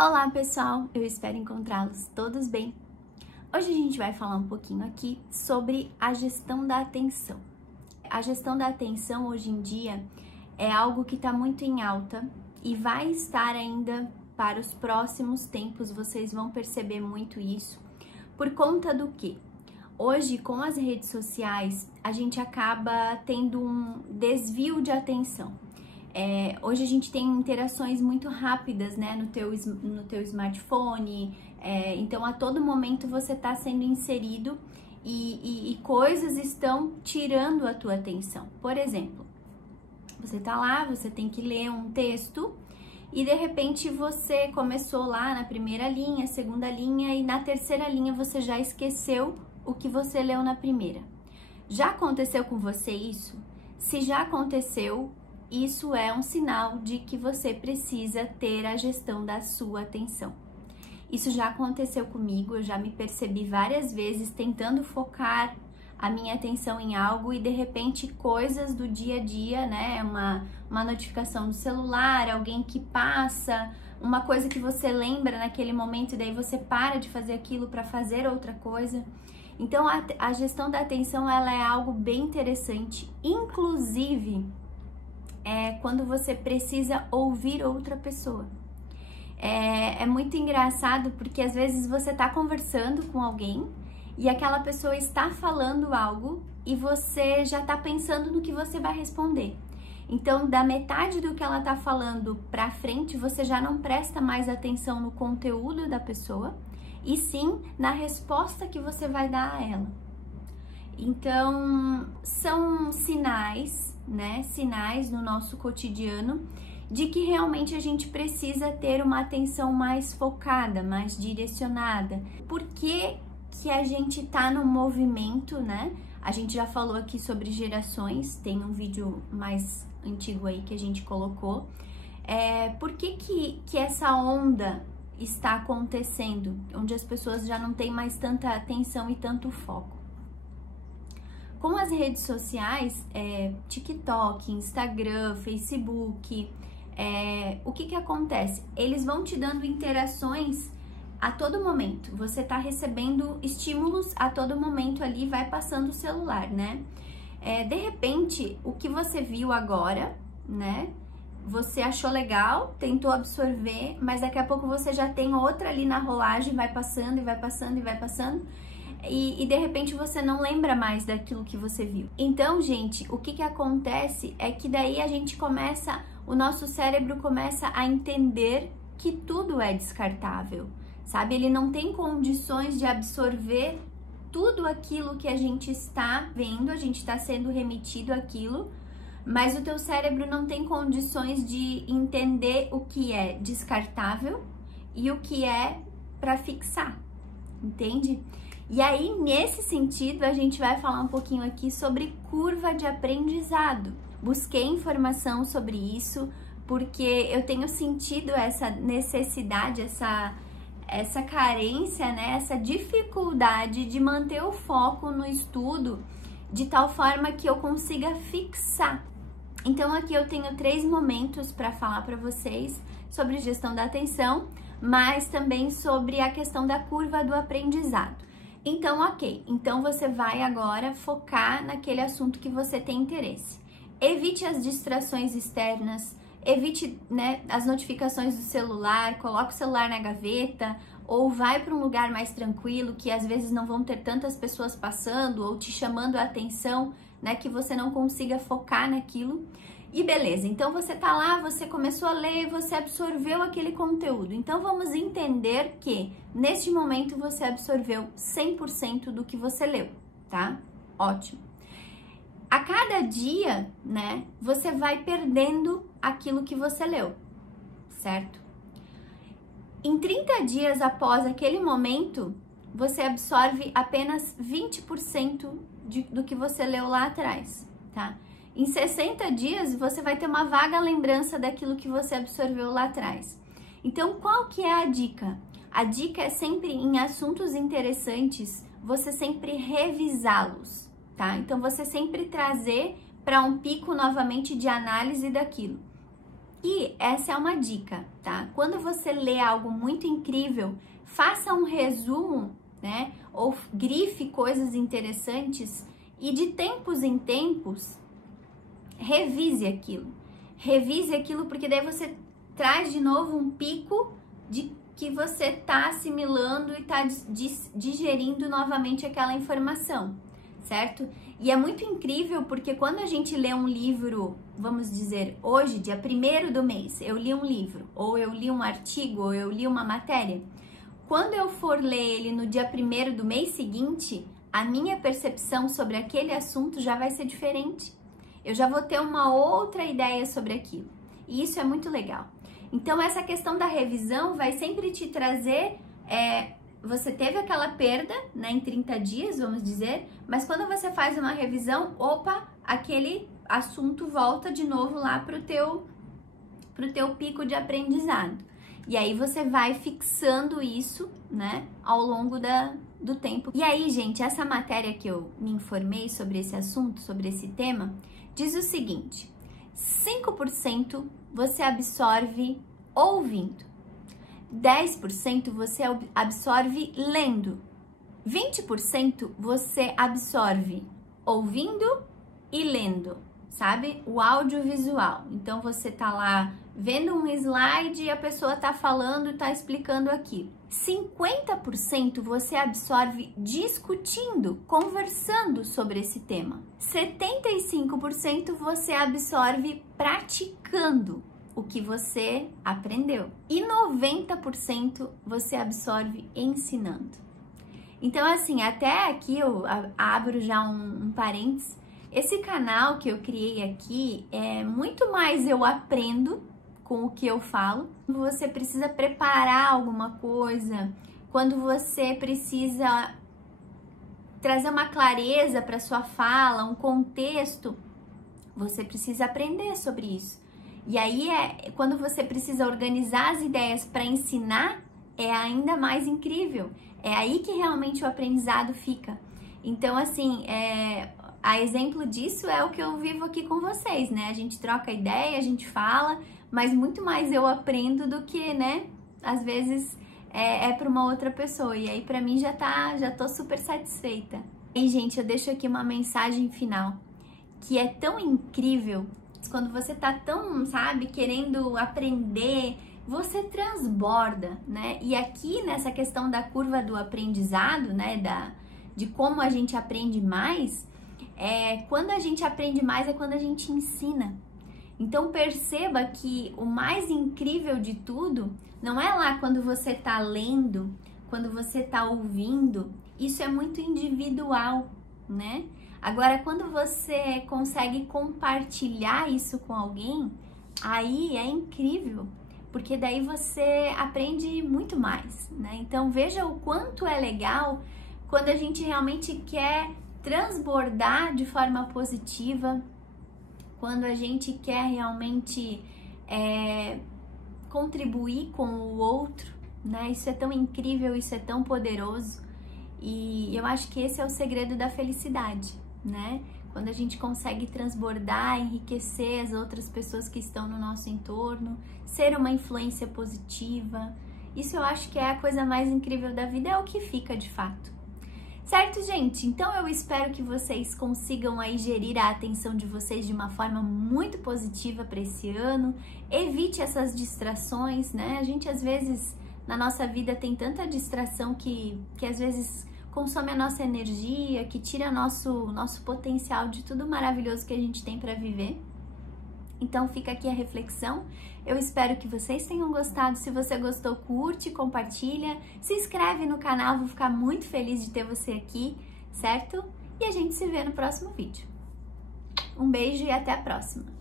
Olá pessoal, eu espero encontrá-los todos bem. Hoje a gente vai falar um pouquinho aqui sobre a gestão da atenção. A gestão da atenção hoje em dia é algo que está muito em alta e vai estar ainda para os próximos tempos, vocês vão perceber muito isso. Por conta do quê? Hoje, com as redes sociais, a gente acaba tendo um desvio de atenção. Hoje a gente tem interações muito rápidas, né, no teu smartphone, então a todo momento você está sendo inserido e coisas estão tirando a tua atenção. Por exemplo, você tá lá, você tem que ler um texto e de repente você começou lá na primeira linha, segunda linha e na terceira linha você já esqueceu o que você leu na primeira. Já aconteceu com você isso? Se já aconteceu, isso é um sinal de que você precisa ter a gestão da sua atenção. Isso já aconteceu comigo, eu já me percebi várias vezes tentando focar a minha atenção em algo e de repente coisas do dia a dia, né? Uma notificação no celular, alguém que passa, uma coisa que você lembra naquele momento e daí você para de fazer aquilo para fazer outra coisa. Então a gestão da atenção ela é algo bem interessante, inclusive quando você precisa ouvir outra pessoa. É muito engraçado porque às vezes você está conversando com alguém e aquela pessoa está falando algo e você já está pensando no que você vai responder. Então, da metade do que ela está falando para frente, você já não presta mais atenção no conteúdo da pessoa e sim na resposta que você vai dar a ela. Então, são sinais, né? Sinais no nosso cotidiano de que realmente a gente precisa ter uma atenção mais focada, mais direcionada. Por que a gente tá no movimento, né? A gente já falou aqui sobre gerações, tem um vídeo mais antigo aí que a gente colocou. Por que essa onda está acontecendo, onde as pessoas já não têm mais tanta atenção e tanto foco? Com as redes sociais, TikTok, Instagram, Facebook, o que acontece? Eles vão te dando interações a todo momento. Você tá recebendo estímulos a todo momento ali, vai passando o celular, né? De repente, o que você viu agora, né? Você achou legal, tentou absorver, mas daqui a pouco você já tem outra ali na rolagem, vai passando e vai passando e vai passando. E de repente você não lembra mais daquilo que você viu. Então, gente, o que acontece é que daí o nosso cérebro começa a entender que tudo é descartável, sabe? Ele não tem condições de absorver tudo aquilo que a gente está vendo, a gente está sendo remetido àquilo, mas o teu cérebro não tem condições de entender o que é descartável e o que é para fixar, entende? E aí, nesse sentido, a gente vai falar um pouquinho aqui sobre curva de aprendizado. Busquei informação sobre isso porque eu tenho sentido essa necessidade, essa carência, né? Essa dificuldade de manter o foco no estudo de tal forma que eu consiga fixar. Então, aqui eu tenho 3 momentos para falar para vocês sobre gestão da atenção, mas também sobre a questão da curva do aprendizado. Então, ok. Então, você vai agora focar naquele assunto que você tem interesse. Evite as distrações externas, evite, né, as notificações do celular, coloque o celular na gaveta ou vai para um lugar mais tranquilo que às vezes não vão ter tantas pessoas passando ou te chamando a atenção, né, que você não consiga focar naquilo. E beleza, então você tá lá, você começou a ler, você absorveu aquele conteúdo. Então vamos entender que neste momento você absorveu 100% do que você leu, tá? Ótimo. A cada dia, né, você vai perdendo aquilo que você leu, certo? Em 30 dias após aquele momento, você absorve apenas 20% do que você leu lá atrás, tá? Em 60 dias, você vai ter uma vaga lembrança daquilo que você absorveu lá atrás. Então, qual que é a dica? A dica é sempre, em assuntos interessantes, você sempre revisá-los, tá? Então, você sempre trazer para um pico novamente de análise daquilo. E essa é uma dica, tá? Quando você lê algo muito incrível, faça um resumo, né? Ou grife coisas interessantes e de tempos em tempos revise aquilo. Revise aquilo porque daí você traz de novo um pico de que você tá assimilando e tá digerindo novamente aquela informação, certo? E é muito incrível porque quando a gente lê um livro, vamos dizer, hoje, dia 1º do mês, eu li um livro, ou eu li um artigo, ou eu li uma matéria, quando eu for ler ele no dia 1º do mês seguinte, a minha percepção sobre aquele assunto já vai ser diferente. Eu já vou ter uma outra ideia sobre aquilo. E isso é muito legal. Então, essa questão da revisão vai sempre te trazer... você teve aquela perda, né, em 30 dias, vamos dizer, mas quando você faz uma revisão, opa, aquele assunto volta de novo lá pro teu pico de aprendizado. E aí você vai fixando isso, né, ao longo do tempo. E aí, gente, essa matéria que eu me informei sobre esse assunto, sobre esse tema, diz o seguinte: 5% você absorve ouvindo, 10% você absorve lendo, 20% você absorve ouvindo e lendo, sabe? O audiovisual. Então você tá lá vendo um slide e a pessoa tá falando e tá explicando aquilo. 50% você absorve discutindo, conversando sobre esse tema. 75% você absorve praticando o que você aprendeu. E 90% você absorve ensinando. Então, assim, até aqui eu abro já um parênteses. Esse canal que eu criei aqui é muito mais eu aprendo com o que eu falo. Quando você precisa preparar alguma coisa, quando você precisa trazer uma clareza para sua fala, um contexto, você precisa aprender sobre isso. E aí, quando você precisa organizar as ideias para ensinar, é ainda mais incrível. É aí que realmente o aprendizado fica. Então, assim, a exemplo disso é o que eu vivo aqui com vocês, né? A gente troca ideia, a gente fala, mas muito mais eu aprendo do que, né? Às vezes para uma outra pessoa. E aí, para mim, já tô super satisfeita. E, gente, eu deixo aqui uma mensagem final, que é tão incrível. Quando você tá tão, sabe, querendo aprender, você transborda, né? E aqui nessa questão da curva do aprendizado, né, de como a gente aprende mais, quando a gente aprende mais é quando a gente ensina. Então perceba que o mais incrível de tudo não é lá quando você tá lendo, quando você tá ouvindo, isso é muito individual, né? Agora, quando você consegue compartilhar isso com alguém, aí é incrível, porque daí você aprende muito mais, né? Então, veja o quanto é legal quando a gente realmente quer transbordar de forma positiva, quando a gente quer realmente contribuir com o outro, né? Isso é tão incrível, isso é tão poderoso. E eu acho que esse é o segredo da felicidade, né? Quando a gente consegue transbordar, enriquecer as outras pessoas que estão no nosso entorno, ser uma influência positiva, isso eu acho que é a coisa mais incrível da vida, é o que fica de fato. Certo, gente? Então eu espero que vocês consigam aí gerir a atenção de vocês de uma forma muito positiva para esse ano. Evite essas distrações, né? A gente às vezes na nossa vida tem tanta distração que às vezes consome a nossa energia, que tira nosso potencial de tudo maravilhoso que a gente tem para viver. Então fica aqui a reflexão. Eu espero que vocês tenham gostado. Se você gostou, curte, compartilha, se inscreve no canal, vou ficar muito feliz de ter você aqui, certo? E a gente se vê no próximo vídeo. Um beijo e até a próxima!